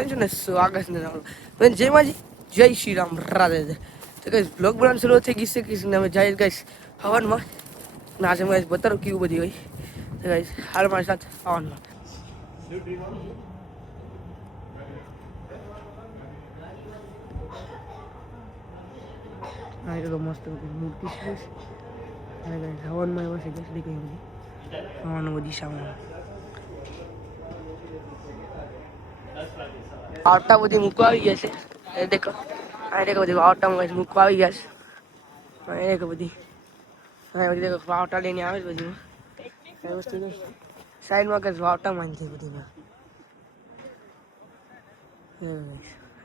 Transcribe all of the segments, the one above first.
કેમ છો ને સ્વાગત છે જય માજી જય શ્રી રામ રાધે તો કઈ બ્લોગ બનાવવાનું શરૂ થઈ ગઈ છે કે અમે જાય ગઈશ હવનમાં ને આજે મેં બતાવું કેવું બધી હોય તો ગઈશ હાલ મારી સાથે હવનમાં આ તો મસ્ત મૂર્તિ છે અને હવનમાં એવા છે ગઈ કઈ હવન બધી સામે આટા બધી મૂકવા આવી ગયા છે એ દેખો આ દેખો બધી આટામાં મૂકવા આવી ગયા છે એ દેખો બધી હા બધી દેખો વાવટા લઈને આવે છે બધી એ વસ્તુ સાઈડમાં કઈ વાવટા માનશે બધી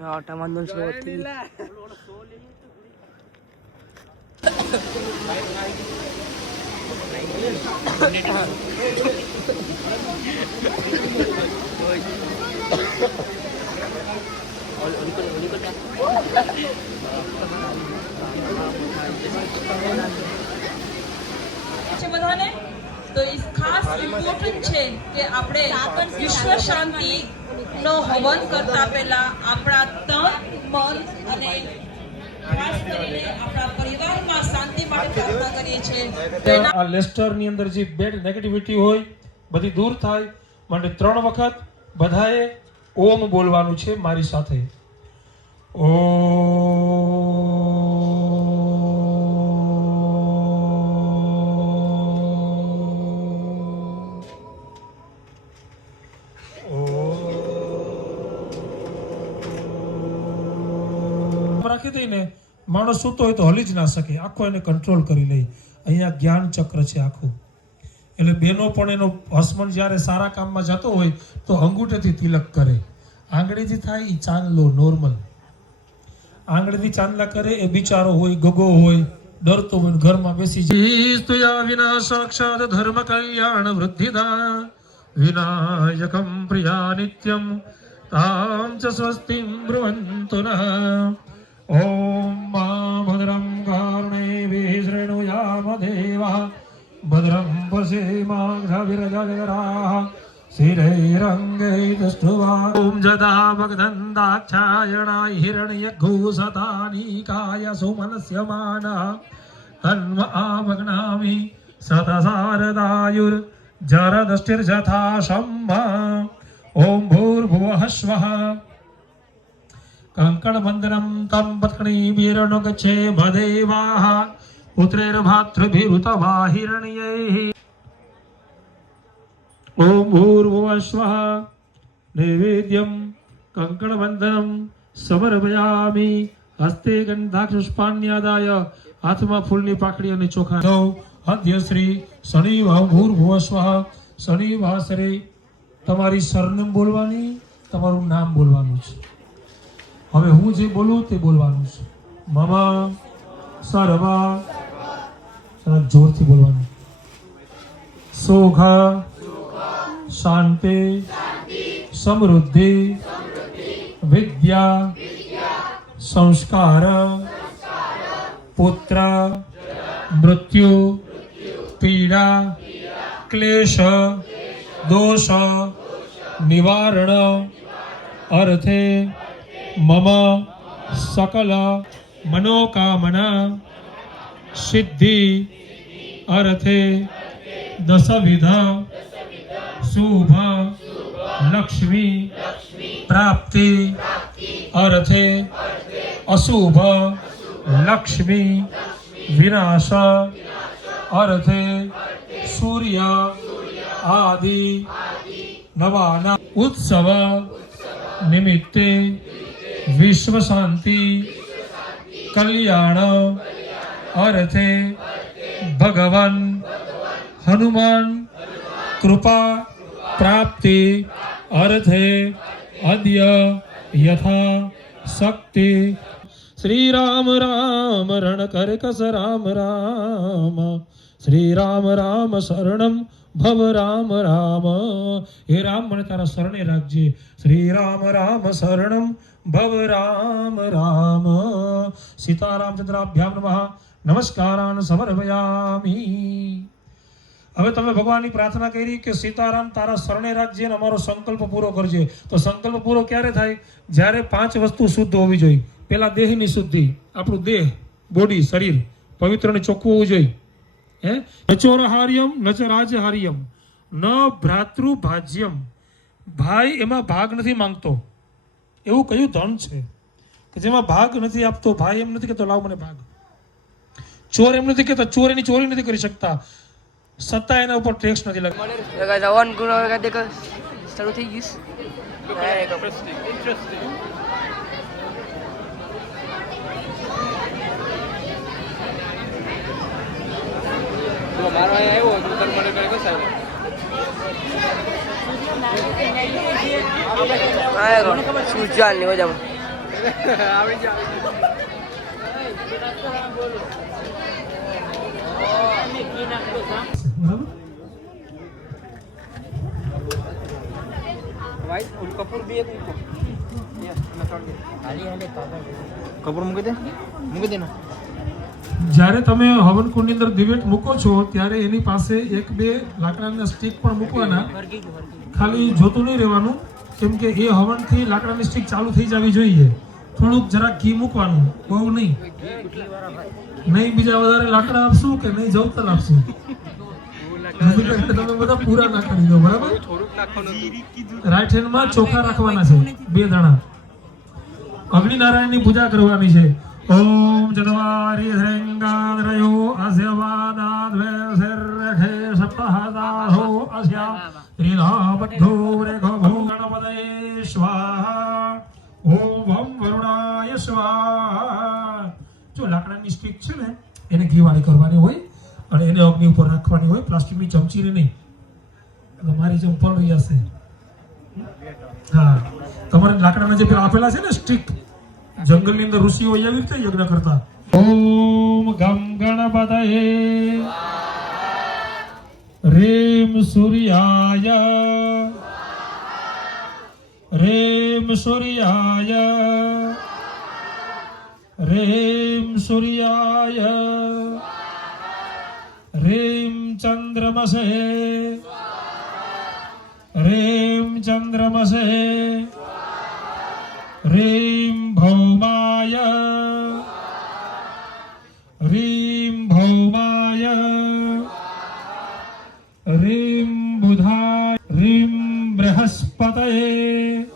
વાવટા માનવાનું શરૂઆત થઈ બધાને તો એ ખાસ ઇમ્પોર્ટન્ટ છે કે આપણે વિશ્વ શાંતિ નો હવન કરતા પહેલા આપણા તન મન અને ખાસ કરીને આપણા પરિવારમાં શાંતિ માટે પ્રાર્થના કરીએ છીએ આ લેસ્ટર ની અંદર જે બેડ નેગેટિવિટી હોય બધી દૂર થાય માટે 3 વખત બધાએ ઓમ બોલવાનું છે મારી સાથે રાખી દઈને માણસ સૂતો હોય તો હલી જ ના શકે આખો એને કંટ્રોલ કરી લે અહીંયા જ્ઞાન ચક્ર છે આખું એટલે બેનો પણ એનો હસબન્ડ જ્યારે સારા કામમાં જતો હોય તો અંગૂઠેથી તિલક કરે આંગળીથી થાય એ ચાંદલો નોર્મલ આંગળીથી ચાંદલા કરે એ બિચારો હોય ગગો હોય ડરતો હોય ઘરમાં બેસી જાય વિના સાક્ષાત ધર્મ કલ્યાણ વૃદ્ધિદા વિનાયકમ પ્રિયા નિત્યમ તામ ચ સ્વસ્તિમ બ્રુવન્તુ નઃ ઓમ મા ભદ્રમ કારુણેભિઃ શૃણુયામ દેવાઃ ભદ્રમ પશ્યેમાક્ષાભિરજગરાઃ શિરૈરંગૈस्तुष्टुवा ઓમ જદા ભગદંદાક્ષાયણાય હિરણ્યઘોષતાનિકાય સુમનસ્યમાનઃ તન્વ આવગ્નામિ સતસારદાયુર જરદષ્ટિર્જથા શમ્મા ઓમ ભૂર્ભુવઃ સ્વઃ કંકણ બંધનમ તમ પત્ની વીરનો ગચ્છે ભદેવાહ પુત્રેર ભાતૃભિરુતવા હિરણ્યૈઃ ઓમ ભૂર્ભુવઃ સ્વઃ નૈવેદ્યમ કંકણ બંધનમ સમર્પયામિ હસ્તે ગંધાક્ષુષ્પાન્યાદાય હાથમાં ફૂલની પાકડી અને ચોખા નવ અધ્ય શ્રી શનિવાહ ભૂર્ભુવઃ સ્વઃ શનિવાસરે તમારી સરનેમ બોલવાની તમારું નામ બોલવાનું છે હવે હું જે બોલું તે બોલવાનું છે મમ સર્વા જોરથી બોલવાનું સુખ શાંતિ સમૃદ્ધિ વિદ્યા સંસ્કાર પુત્ર મૃત્યુ પીડા ક્લેશ દોષ નિવારણ અર્થે મમ સકલ મનોકામના સિદ્ધિ અર્થે દશવિધ શુભ લક્ષ્મી પ્રાપ્તિ અર્થે અશુભ લક્ષ્મી વિનાશ અર્થે સૂર્ય આદિ નવાના ઉત્સવ નિમિત્તે વિશ્વ શાંતિ કલ્યાણ અર્થે ભગવાન હનુમાન કૃપા પ્રાપ્તિ અર્થે અદ્ય યથા શક્તિ શ્રી રામ રામ રણ કરકસ રામ રામ શ્રી રામ રામ શરણમ ભવ રામ રામ હે રામ મને તારા શરણે રાખજે શ્રી રામ રામ શરણમ ભવ રામ રામ સીતારામચંદ્રાભ્યામ નમઃ નમસ્કારાન સમર્પયામિ હવે તમે ભગવાનની પ્રાર્થના કરી કે સીતારામ તારા શરણે રાખજે અને અમારો સંકલ્પ પૂરો કરજે. તો સંકલ્પ પૂરો ક્યારે થાય? જ્યારે 5 વસ્તુ શુદ્ધ હોવી જોઈએ. પહેલા દેહની શુદ્ધિ, આપણું દેહ, બોડી, શરીર પવિત્ર અને ચોખ્ખું હોવું જોઈએ. નચોરહાર્યમ નચ રાજહાર્યમ ન ભ્રાતૃભાજ્યમ. ભાઈ એમાં ભાગ નથી માંગતો. એવું કયું ધન છે કે જેમાં ભાગ નથી આપતો? ભાઈ એમ નથી કહેતો લાવ મને ભાગ. ચોર એમ નથી કહેતા ચોર એની ચોરી નથી કરી શકતા, સત્તા એના ઉપર ટેક્સ નથી લાગતો. જવાન ગુણ હવે દેખો શરૂ થઈ ગયું. મારો અહીંયા આવ્યો તો મને કઈ કસાયો સૂર્યાલ ની વજહ આવી જા ભાઈ ફૂલ કપૂર બી એક કપૂર મૂકી દે ને. જ્યારે તમે હવન કુંડની અંદર દિવેટ મૂકો છો ત્યારે એની પાસે 1-2 લાકડાના સ્ટીક પણ મૂકવાના. ખાલી જોતું નહીં રહેવાનું, કેમ કે એ હવનથી લાકડાની સ્ટીક ચાલુ થઈ જવી જોઈએ. થોડુંક જરાક ઘી મૂકવાનું, બહુ નહીં. બીજા વધારે લાકડા આપશું કે નહીં જવતર આપશું? તમે બધા પૂરા ના કરી દો, બરાબર? રાઈટ હેન્ડમાં ચોખા રાખવાના છે 2 દાણા. અગ્નિનારાયણની પૂજા કરવાની છે. ઓમ ચત્વારી શ્રેંગાદરયો અસ્યવાદાદ્વેષરખે સપ્તહદાસો અસ્યા ત્રિધાબદ્ધો રેખો ગણપતये સ્વાહા. ઓમ વમ વરુણાય સ્વાહા. જો લાકડાની સ્ટીક છે ને એને ઘીવાળી કરવાની હોય અને એને અગ્નિ ઉપર રાખવાની હોય, પ્લાસ્ટિકની ચમચીને નહીં. તમારી ચંપલ રહી હશે. હા, તમારે લાકડાના જે પેલા આપેલા છે ને સ્ટીક, જંગલની અંદર ઋષિઓ એવી રીતે યજ્ઞ કરતા. ઓમ ગમ ગણપતયે રેમ સૂર્યાય રેમ સૂર્યાય રેમ સૂર્યાય રેમ ચંદ્રમસે રેમ ચંદ્રમસે રીમ ભૌમાય રીમ ભૌમાય રીમ બુધાય રીમ બૃહસ્પતયે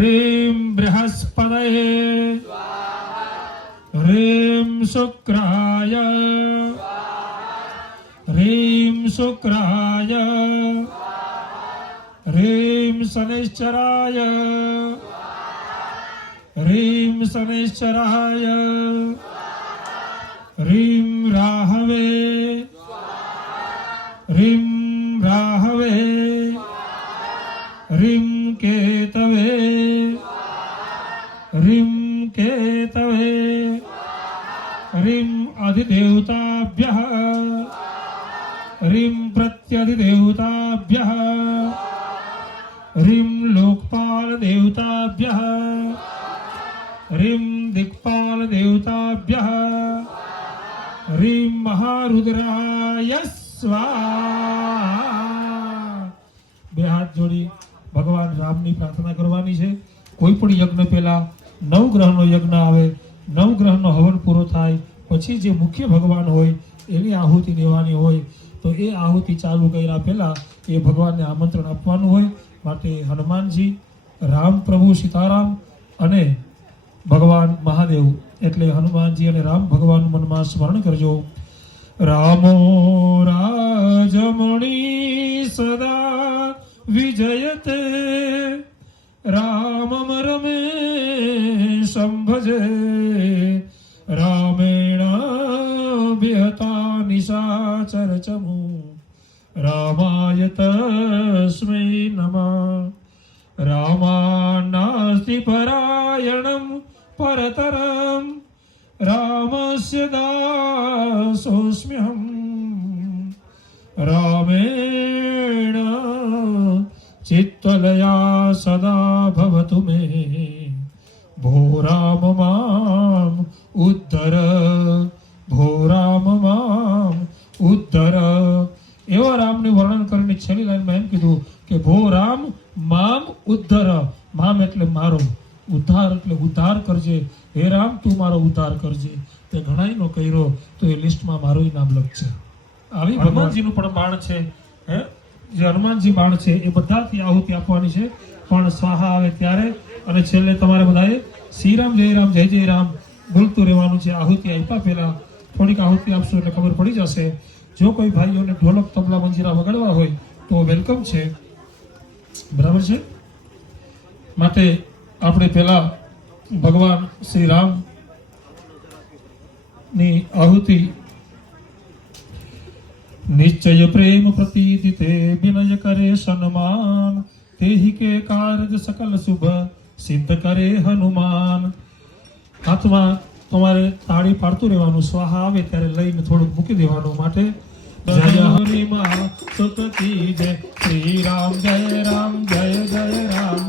રીમ બૃહસ્પતયે રીમ શુક્રાય રીમ શુક્રાય રીમ શનૈશ્ચરાય રીમ શનૈશ્ચરાય રીમ રાહવે રીમ રાહવે રીમ કેતવે રીમ કેતવે રીમ અધિદેવતાભ્યઃ રીમ પ્રત્યધિદેવતાભ્યઃ રીમ લોકપાલ દેવતાભ્યઃ રીમ દિક્પાલ દેવતાભ્યઃ રીમ મહારુદ્રાય સ્વાહા. 2 હાથ જોડી ભગવાન રામની પ્રાર્થના કરવાની છે. કોઈ પણ યજ્ઞ પહેલા 9 ગ્રહનો યજ્ઞ આવે, 9 ગ્રહનો હવન પૂરો થાય પછી જે મુખ્ય ભગવાન હોય એની આહુતિ દેવાની હોય. તો એ આહુતિ ચાલુ કર્યા પહેલા એ ભગવાનને આમંત્રણ આપવાનું હોય. માટે હનુમાનજી, રામ પ્રભુ સીતારામ અને ભગવાન મહાદેવ એટલે હનુમાનજી અને રામ ભગવાન મનમાં સ્મરણ કરજો. રામો રાજમણી સદા વિજયતે રામમ રમેશં ભજે રામેણ વિહતા નિશાચર ચમુ રામાય તસ્મૈ નમઃ. રામાનાસ્તિ પરાયણં પરતરં રામસ્ય દાસોસ્મ્યહં રામેણ ચિત્તલયા સદા ભવતુ મે ભો રામ મામ ઉદ્ધર ભો રામ મામ ઉદ્ધર. કર્યો તો એ લિસ્ટમાં મારું નામ લખશે. આવી હનુમાનજીનું પણ બાણ છે. જે હનુમાનજી બાણ છે એ બધાથી આહુતિ આપવાની છે, પણ સ્વાહા આવે ત્યારે. અને છેલ્લે તમારે બધાએ શ્રી રામ જય જય રામ બોલતું રહેવાનું છે. આહુતિ આપ્યા પહેલા થોડીક આહુતિ આપશો એટલે ખબર પડી જશે. જો કોઈ ભાઈઓને ઢોલક તબલા મંજીરા વગાડવા હોય તો વેલકમ છે, બરાબર છે. માટે આપણે પહેલા ભગવાન શ્રી રામ ની આહુતિ. નિશ્ચય પ્રેમ પ્રતીતિ તે વિનય કરે સન્માન, તેहि કે કાર્ય સકલ શુભ સિદ્ધ કરે હનુમાન. હાથમાં તમારે તાળી પાડતું રહેવાનું, સ્વાહા આવે ત્યારે લઈને થોડુંક મૂકી દેવાનું. માટે જય હરિમાં સુતતી જય શ્રી રામ જય રામ જય જય રામ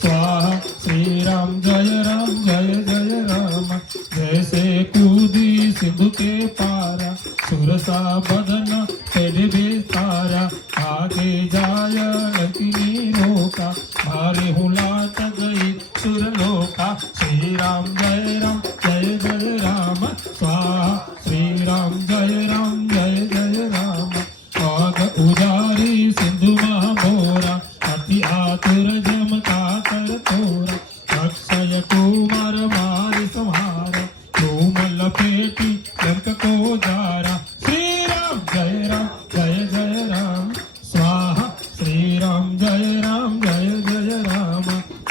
સ્વાહા શ્રી રામ જય જય રામ. जैसे कूदी सिंधु के पारा सुरसा बदन तेरे बेतारा, आगे जाय लकिनी रोका मारे हुलात गई सुरलोका. श्री राम जय जय राम स्वाहा श्री राम जय जय राम. आग उजारी सिंधु महामोरा अति आतुर जमता कर तोरा, अक्षय कुमार मारि संहार कोमल पेटी लंक को जारा. श्री राम जय जय राम स्वाहा श्री राम जय जय राम.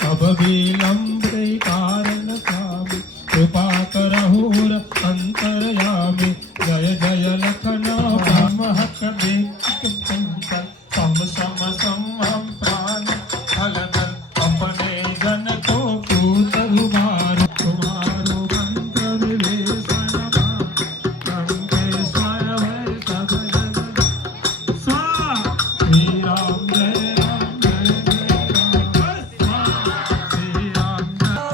अब विलंब कारण स्वामी कृपा करहुर अंतरयामी. जय जय लखन ब्रह्म हक सम सम संहम प्राण फलदन, अपने जन को पूत उबार. तुम्हारो मंत्र विभीषण लंकेश्वर है सब जग स्वाहा. श्री राम जय जय राम स्वाहा श्री राम जय राम.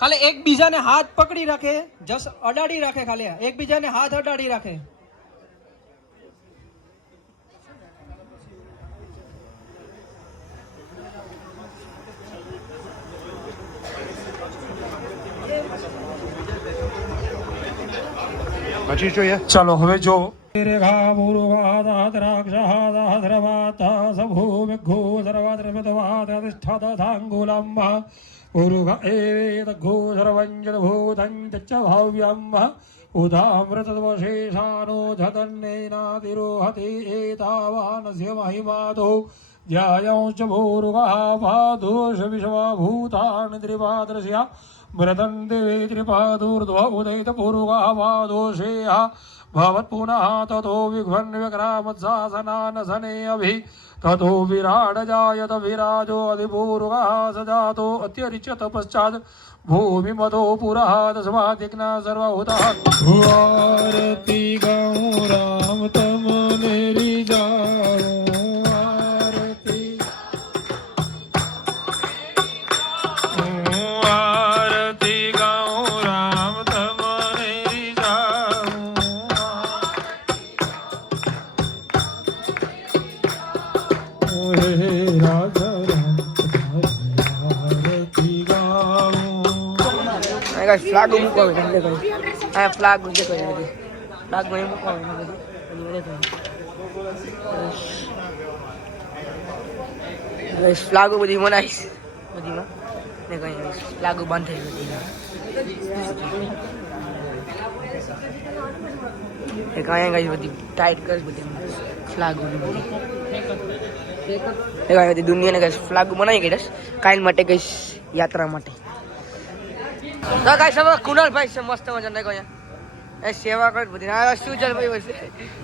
ખાલી એકબીજાને હાથ પકડી રાખે, જસ અડાડી રાખે, ખાલી એકબીજાને હાથ અડાડી રાખે. પછી જોઈએ. ચાલો હવે જો રેખા પૂર્વાદા દ્રાક્ષા દ્રવાતા સભૂ ઘો સર્વાદ્રમદવાદ અધિષ્ઠાત ધાંગુલમ્બા ઉરુગ એવેદ ઘો સર્વંજન ભૂતં ચ ભાવ્યમ ઉદામૃતવશેષાનો જતન્નેનાતિરોહતિ એતાવાનસ્ય મહિમાતો ધ્યાયંચ ભૂરુગા પાદોષ વિશ્વભૂતાન ત્રિપાદૃશ્ય મૃદં દેવે ત્રિપાદૂર્ધ્વ ઉદયિત પૂર્વગા પાદોષેય भवत् पुनः ततो विघ्न विक्रामत्सासनान सने अभि ततो विराड जायत विराजो अधिपूर्वः सजातो अत्यरिच्यत पश्चात् भूमि मतो पुरः तस्मादिग्ना सर्वभूतः. आरती गाऊं राम तम मेरी जाऊं आरती आरती गाऊं राम तम मेरी जाऊं राजा राम आरती गाऊं. ફ્લાગ મૂકવા હોય એટલે કરી આ ફ્લાગ મૂકે કરી બધી ફ્લાગ મને મૂકવા હોય બધી ફ્લાગો બધી બનાવીશ બધીમાં ને કઈ ફ્લાગો બાંધાઈ બધી કાંઈ કાંઈ બધી ટાઈટ કરીશ બધી ફ્લાગો બધી બધી દુનિયાને કઈ ફ્લાગો બનાવી ગઈ કાંઈ માટે કઈ યાત્રા માટે. તો કાંઈ સવા કુણાલભાઈ છે મસ્ત મજાના કહ્યા એ સેવા કરે બધી સુચલભાઈ હોય છે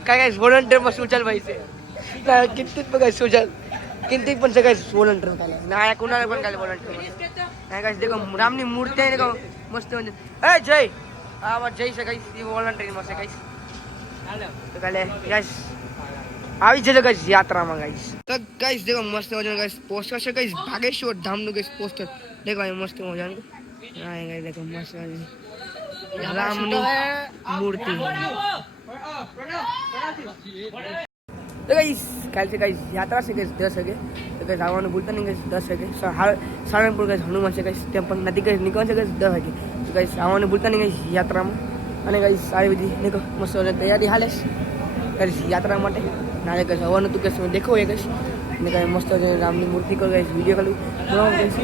કાંઈ વોલન્ટિયરમાં સુચલભાઈ છે किंचित बघा सोशल किंचित पण सगळं वॉलंटियर नाही कुणाला पण काय वॉलंटियर नाही काय देखो रामनी मूर्ती आहे देखो मस्त म्हणजे ए जय आवाज जय से गाइस ये वॉलंटियर मस्त गाइस तो काले गाइस આવી જજો ગાइस યાત્રામાં ગાइस તો ગાइस देखो मस्त मजा गाइस पोस्टर છે गाइस ભાગેશ્વર ધામનું ગાइस પોસ્ટર देखो ये मस्त मजाનું હા ગાइस देखो मस्त રામની મૂર્તિ तो गाइस कल से गाइस यात्रा से गाइस 10 वागे तो गाइस આવવાનું ભૂલતા નહીં ગાइस 10 વાગે સારંગપુર ગાइस હનુમાન છે ગાइस ટેમ્પલ નથી ગાइस નીકળશે ગાइस 10 વાગે તો ગાइस આવવાનું ભૂલતા નહીં ગાइस યાત્રામાં અને ગાइस આવી બધી નીકળો મસ્ત તૈયારી હાલે ગાइस યાત્રા માટે નાલે ગાइस આવવાનું તો ગાइस દેખો એ ગાइस ને ગાइस મસ્ત રામની મૂર્તિ કો ગાइस વિડિયો કરું બનાવો ગાइस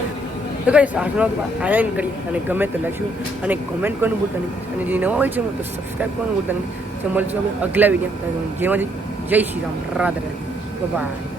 તો ગાइस આજનો આયન કરી અને ગમે તો લખ્યું અને કમેન્ટ કરવાનું ભૂલતા નહીં અને જે નવા હોય છે તો સબસ્ક્રાઇબ કરવાનું ભૂલતા નહીં તો મળશું અગલા વિડીયો જેમાં જય શ્રી રામ રાધે રાધે બાય